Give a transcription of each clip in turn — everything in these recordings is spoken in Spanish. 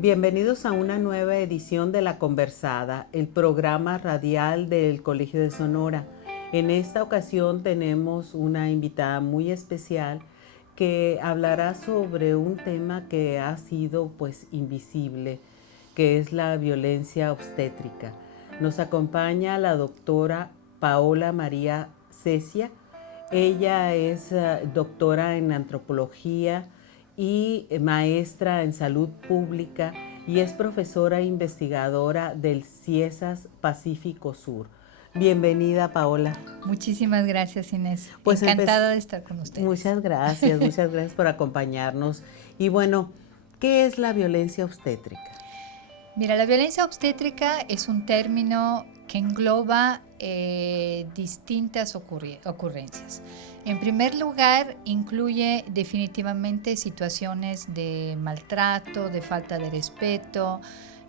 Bienvenidos a una nueva edición de La Conversada, el programa radial del Colegio de Sonora. En esta ocasión tenemos una invitada muy especial que hablará sobre un tema que ha sido invisible, que es la violencia obstétrica. Nos acompaña la doctora Paola María Cecia. Ella es doctora en antropología y maestra en salud pública y es profesora e investigadora del CIESAS Pacífico Sur. Bienvenida, Paola. Muchísimas gracias, Inés. Encantada de estar con ustedes. Muchas gracias por acompañarnos. Y bueno, ¿qué es la violencia obstétrica? Mira, la violencia obstétrica es un término que engloba distintas ocurrencias. En primer lugar, incluye definitivamente situaciones de maltrato, de falta de respeto,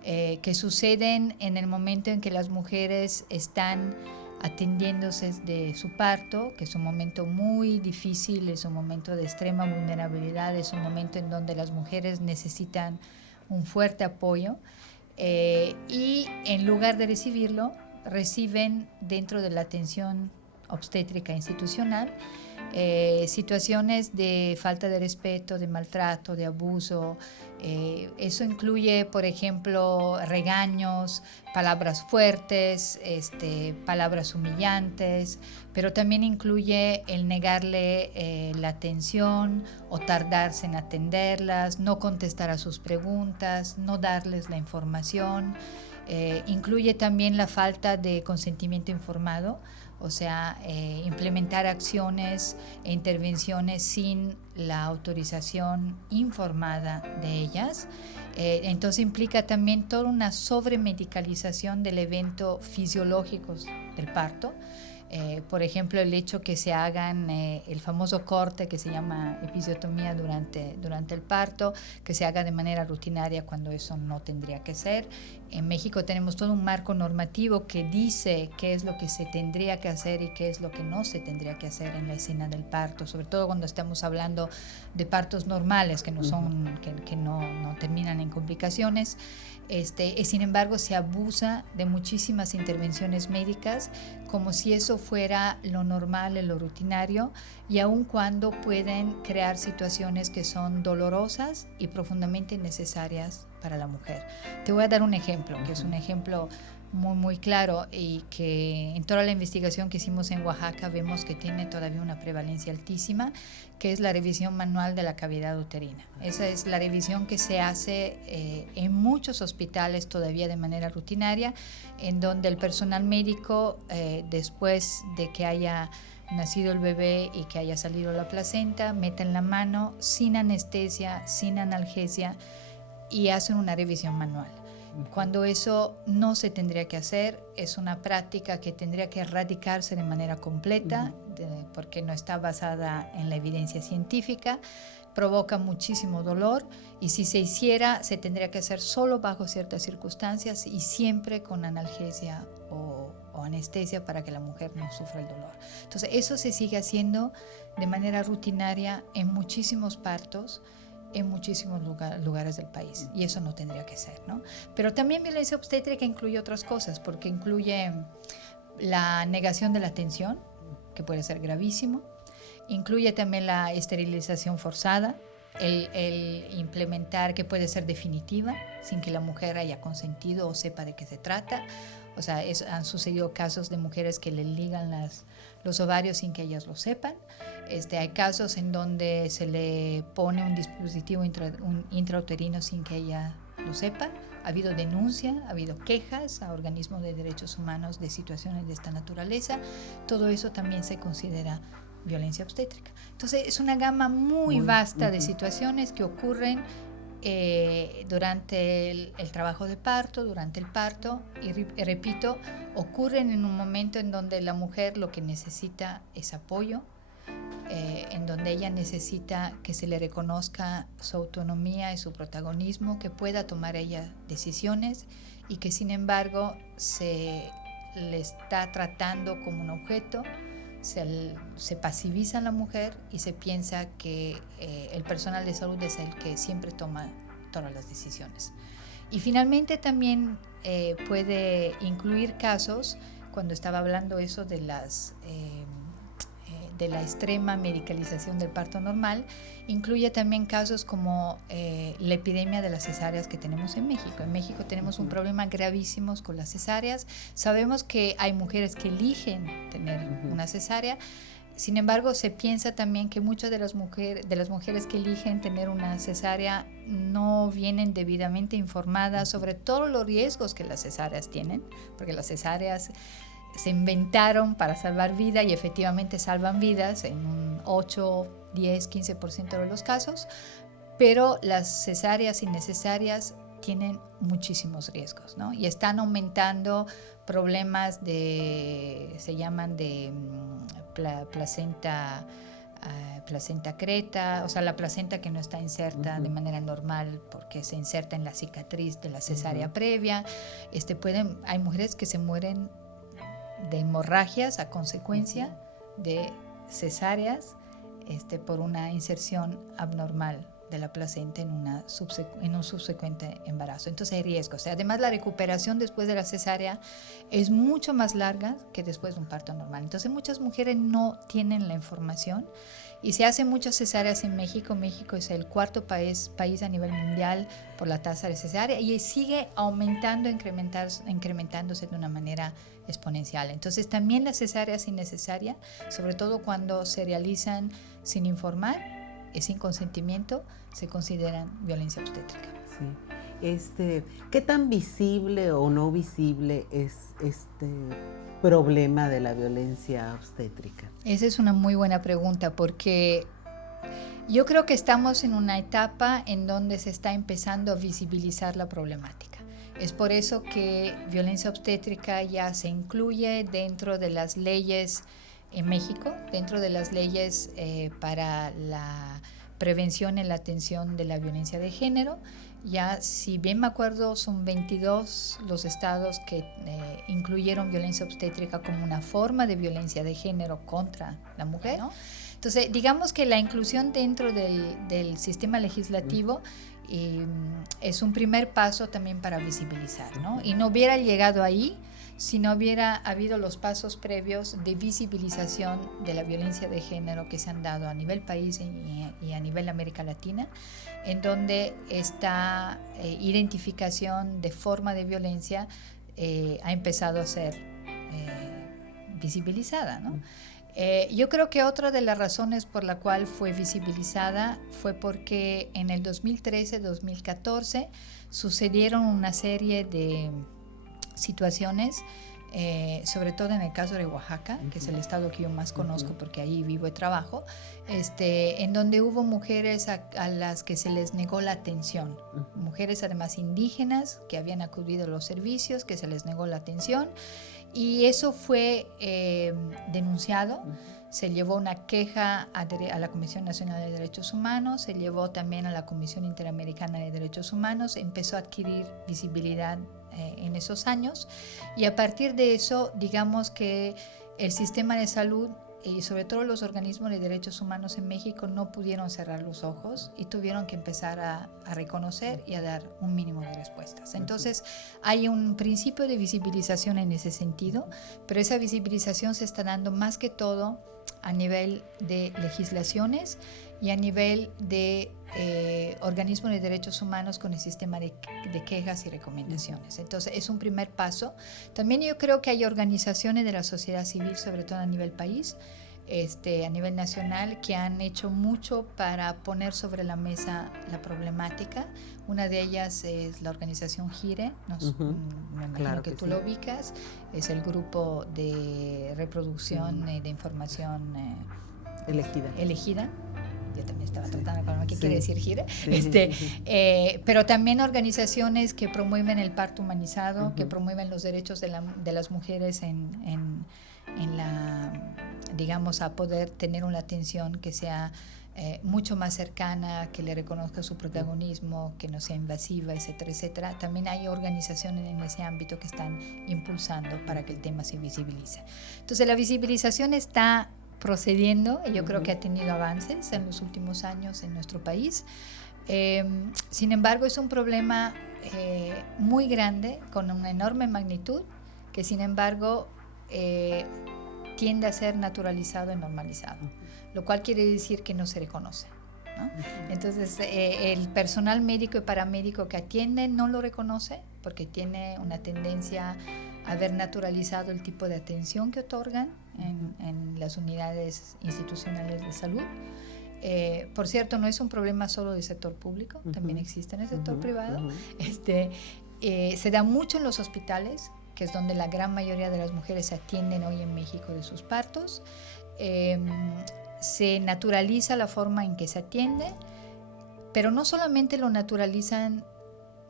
que suceden en el momento en que las mujeres están atendiéndose de su parto, que es un momento muy difícil, es un momento de extrema vulnerabilidad, es un momento en donde las mujeres necesitan un fuerte apoyo. Y en lugar de recibirlo, reciben dentro de la atención obstétrica institucional situaciones de falta de respeto, de maltrato, de abuso. Eso incluye, por ejemplo, regaños, palabras fuertes, palabras humillantes, pero también incluye el negarle la atención o tardarse en atenderlas, no contestar a sus preguntas, no darles la información. Incluye también la falta de consentimiento informado, o sea, implementar acciones e intervenciones sin la autorización informada de ellas. Entonces implica también toda una sobremedicalización del evento fisiológico del parto. Por ejemplo, el hecho que se hagan el famoso corte que se llama episiotomía durante el parto, que se haga de manera rutinaria cuando eso no tendría que ser. En México tenemos todo un marco normativo que dice qué es lo que se tendría que hacer y qué es lo que no se tendría que hacer en la escena del parto, sobre todo cuando estamos hablando de partos normales que no son, que no terminan en complicaciones. Sin embargo, se abusa de muchísimas intervenciones médicas como si eso fuera lo normal, lo rutinario, y aun cuando pueden crear situaciones que son dolorosas y profundamente innecesarias para la mujer. Te voy a dar un ejemplo, que es un ejemplo muy, muy claro y que en toda la investigación que hicimos en Oaxaca vemos que tiene todavía una prevalencia altísima, que es la revisión manual de la cavidad uterina. Esa es la revisión que se hace en muchos hospitales todavía de manera rutinaria, en donde el personal médico, después de que haya nacido el bebé y que haya salido la placenta, meten la mano sin anestesia, sin analgesia y hacen una revisión manual. Cuando eso no se tendría que hacer, es una práctica que tendría que erradicarse de manera completa, porque no está basada en la evidencia científica, provoca muchísimo dolor y si se hiciera se tendría que hacer solo bajo ciertas circunstancias y siempre con analgesia o anestesia para que la mujer no sufra el dolor. Entonces eso se sigue haciendo de manera rutinaria en muchísimos partos, en muchísimos lugares del país, y eso no tendría que ser, ¿no? Pero también violencia obstétrica incluye otras cosas, porque incluye la negación de la atención, que puede ser gravísimo, incluye también la esterilización forzada, el implementar, que puede ser definitiva, sin que la mujer haya consentido o sepa de qué se trata. O sea, han sucedido casos de mujeres que le ligan los ovarios sin que ellas lo sepan. Hay casos en donde se le pone un dispositivo intrauterino sin que ella lo sepa. Ha habido denuncia, ha habido quejas a organismos de derechos humanos de situaciones de esta naturaleza. Todo eso también se considera violencia obstétrica. Entonces es una gama muy vasta de situaciones que ocurren durante el trabajo de parto, durante el parto, y repito, ocurren en un momento en donde la mujer lo que necesita es apoyo, en donde ella necesita que se le reconozca su autonomía y su protagonismo, que pueda tomar ella decisiones y que sin embargo se le está tratando como un objeto. Se pasiviza a la mujer y se piensa que el personal de salud es el que siempre toma todas las decisiones. Y finalmente también puede incluir casos, cuando estaba hablando eso de de la extrema medicalización del parto normal, incluye también casos como la epidemia de las cesáreas que tenemos en México. En México tenemos un problema gravísimo con las cesáreas. Sabemos que hay mujeres que eligen tener una cesárea. Sin embargo, se piensa también que muchas de las mujeres que eligen tener una cesárea no vienen debidamente informadas sobre todos los riesgos que las cesáreas tienen, porque las cesáreas se inventaron para salvar vida y efectivamente salvan vidas en un 8, 10, 15% de los casos, pero las cesáreas innecesarias tienen muchísimos riesgos, ¿no? Y están aumentando problemas se llaman de placenta creta, o sea, la placenta que no está inserta de manera normal porque se inserta en la cicatriz de la cesárea previa. Hay mujeres que se mueren de hemorragias a consecuencia de cesáreas por una inserción abnormal de la placenta en un subsecuente embarazo. Entonces hay riesgos. Además, la recuperación después de la cesárea es mucho más larga que después de un parto normal. Entonces muchas mujeres no tienen la información y se hacen muchas cesáreas en México. México es el cuarto país a nivel mundial por la tasa de cesárea y sigue aumentando, incrementándose de una manera exponencial. Entonces también las cesáreas innecesarias, sobre todo cuando se realizan sin informar, sin consentimiento, se consideran violencia obstétrica. Sí. ¿Qué tan visible o no visible es este problema de la violencia obstétrica? Esa es una muy buena pregunta, porque yo creo que estamos en una etapa en donde se está empezando a visibilizar la problemática. Es por eso que violencia obstétrica ya se incluye dentro de las leyes en México, dentro de las leyes para la prevención y la atención de la violencia de género. Ya, si bien me acuerdo, son 22 los estados que incluyeron violencia obstétrica como una forma de violencia de género contra la mujer, ¿no? Entonces, digamos que la inclusión dentro del sistema legislativo es un primer paso también para visibilizar, ¿no? Y no hubiera llegado ahí si no hubiera habido los pasos previos de visibilización de la violencia de género que se han dado a nivel país y a nivel América Latina, en donde esta identificación de forma de violencia ha empezado a ser visibilizada, ¿no? Yo creo que otra de las razones por la cual fue visibilizada fue porque en el 2013-2014 sucedieron una serie de situaciones, sobre todo en el caso de Oaxaca, que es el estado que yo más conozco porque ahí vivo y trabajo, en donde hubo mujeres a las que se les negó la atención, mujeres además indígenas que habían acudido a los servicios, que se les negó la atención, y eso fue denunciado. Se llevó una queja a la Comisión Nacional de Derechos Humanos, se llevó también a la Comisión Interamericana de Derechos Humanos, empezó a adquirir visibilidad en esos años, y a partir de eso, digamos que el sistema de salud y sobre todo los organismos de derechos humanos en México no pudieron cerrar los ojos y tuvieron que empezar a reconocer y a dar un mínimo de respuestas. Entonces hay un principio de visibilización en ese sentido, pero esa visibilización se está dando más que todo a nivel de legislaciones y a nivel de organismos de derechos humanos con el sistema de quejas y recomendaciones. Entonces es un primer paso. También yo creo que hay organizaciones de la sociedad civil, sobre todo a nivel país, a nivel nacional, que han hecho mucho para poner sobre la mesa la problemática. Una de ellas es la organización GIRE, me imagino claro que tú lo ubicas, es el grupo de reproducción de información elegida. Yo también estaba tratando con qué quiere decir GIRE, pero también organizaciones que promueven el parto humanizado, que promueven los derechos de las mujeres en la, digamos, a poder tener una atención que sea mucho más cercana, que le reconozca su protagonismo, que no sea invasiva, etcétera, etcétera. También hay organizaciones en ese ámbito que están impulsando para que el tema se visibilice. Entonces la visibilización está procediendo y yo creo que ha tenido avances en los últimos años en nuestro país. Sin embargo, es un problema muy grande, con una enorme magnitud, que sin embargo tiende a ser naturalizado y normalizado, lo cual quiere decir que no se reconoce, ¿no? Entonces, el personal médico y paramédico que atiende no lo reconoce porque tiene una tendencia a haber naturalizado el tipo de atención que otorgan en las unidades institucionales de salud. Por cierto, no es un problema solo del sector público, también existe en el sector privado. Se da mucho en los hospitales, que es donde la gran mayoría de las mujeres se atienden hoy en México de sus partos. Se naturaliza la forma en que se atiende, pero no solamente lo naturalizan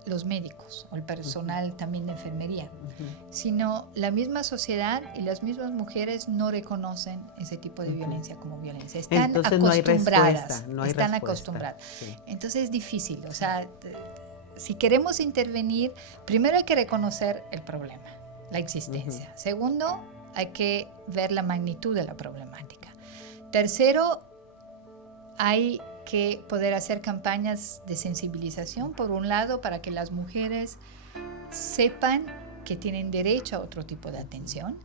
los médicos o el personal también de enfermería, sino la misma sociedad y las mismas mujeres no reconocen ese tipo de violencia como violencia. Están Entonces acostumbradas. No hay están respuesta. acostumbradas. Sí. Entonces es difícil. O sea, si queremos intervenir, primero hay que reconocer el problema, la existencia. Segundo, hay que ver la magnitud de la problemática. Tercero, hay que poder hacer campañas de sensibilización, por un lado, para que las mujeres sepan que tienen derecho a otro tipo de atención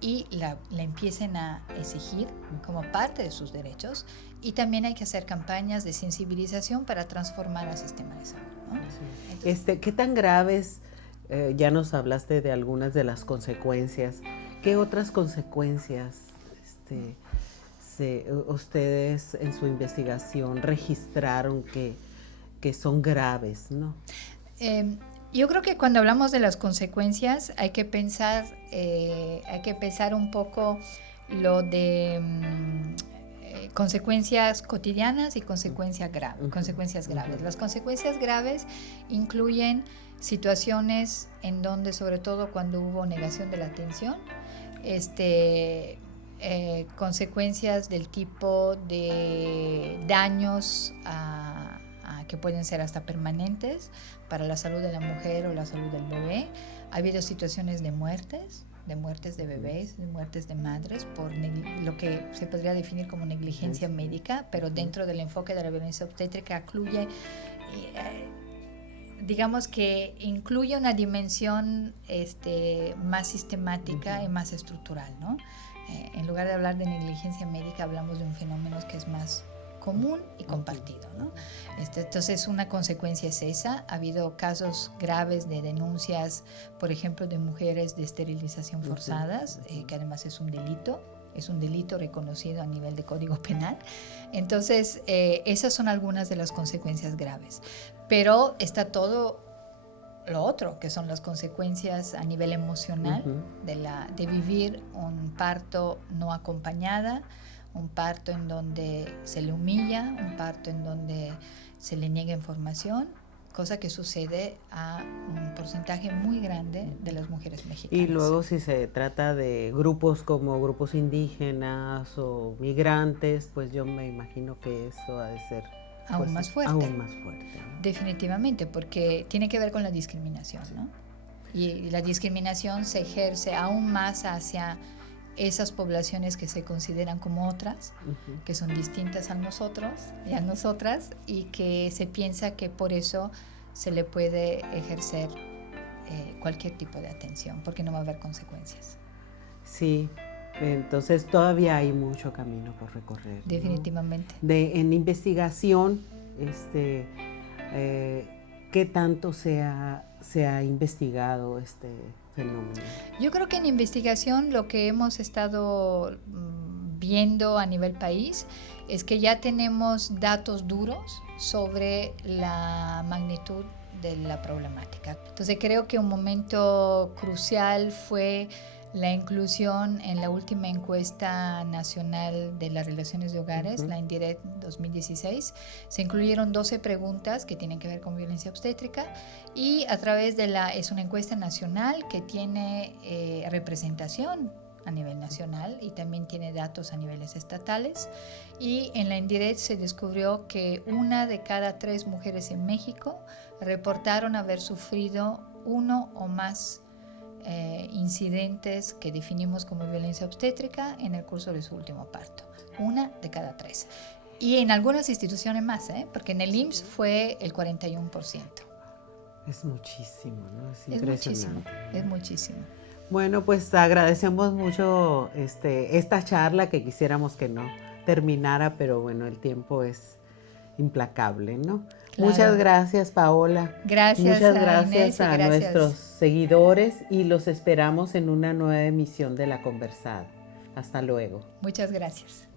y la empiecen a exigir como parte de sus derechos. Y también hay que hacer campañas de sensibilización para transformar al sistema de salud, ¿no? Sí. Entonces, ¿qué tan graves? Ya nos hablaste de algunas de las consecuencias. ¿Qué otras consecuencias ustedes en su investigación registraron que son graves, ¿no? Yo creo que cuando hablamos de las consecuencias hay que pensar un poco lo de consecuencias cotidianas y consecuencias graves. Las consecuencias graves incluyen situaciones en donde, sobre todo cuando hubo negación de la atención, consecuencias del tipo de daños que pueden ser hasta permanentes para la salud de la mujer o la salud del bebé. Ha habido situaciones de muertes de bebés, de muertes de madres por lo que se podría definir como negligencia médica, pero dentro del enfoque de la violencia obstétrica digamos que incluye una dimensión más sistemática y más estructural, ¿no? En lugar de hablar de negligencia médica, hablamos de un fenómeno que es más común y compartido, ¿no? Entonces, una consecuencia es esa. Ha habido casos graves de denuncias, por ejemplo, de mujeres de esterilización forzadas, que además es un delito reconocido a nivel de Código Penal. Entonces, esas son algunas de las consecuencias graves. Pero está todo lo otro, que son las consecuencias a nivel emocional de vivir un parto no acompañada, un parto en donde se le humilla, un parto en donde se le niega información, cosa que sucede a un porcentaje muy grande de las mujeres mexicanas. Y luego si se trata de grupos como grupos indígenas o migrantes, pues yo me imagino que eso ha de ser aún más fuerte. Aún más fuerte, ¿no? Definitivamente, porque tiene que ver con la discriminación, ¿no? Y la discriminación se ejerce aún más hacia esas poblaciones que se consideran como otras, que son distintas a nosotros y a nosotras, y que se piensa que por eso se le puede ejercer cualquier tipo de atención, porque no va a haber consecuencias. Sí, entonces todavía hay mucho camino por recorrer, ¿no? Definitivamente. En investigación, ¿qué tanto se ha investigado este fenómeno? Yo creo que en investigación lo que hemos estado viendo a nivel país es que ya tenemos datos duros sobre la magnitud de la problemática. Entonces creo que un momento crucial fue la inclusión en la última encuesta nacional de las relaciones de hogares, la INDIRECT 2016. Se incluyeron 12 preguntas que tienen que ver con violencia obstétrica y a través es una encuesta nacional que tiene representación a nivel nacional y también tiene datos a niveles estatales. Y en la INDIRECT se descubrió que 1 de cada 3 mujeres en México reportaron haber sufrido uno o más incidentes que definimos como violencia obstétrica en el curso de su último parto. 1 de cada 3. Y en algunas instituciones más, porque en el IMSS fue el 41%. Es muchísimo, ¿no? Es muchísimo, impresionante. es muchísimo. Bueno, pues agradecemos mucho esta charla, que quisiéramos que no terminara, pero bueno, el tiempo es implacable, ¿no? Claro. Muchas gracias, Paola. Gracias Muchas a gracias Inés y a gracias. nuestros seguidores y los esperamos en una nueva emisión de La Conversada. Hasta luego. Muchas gracias.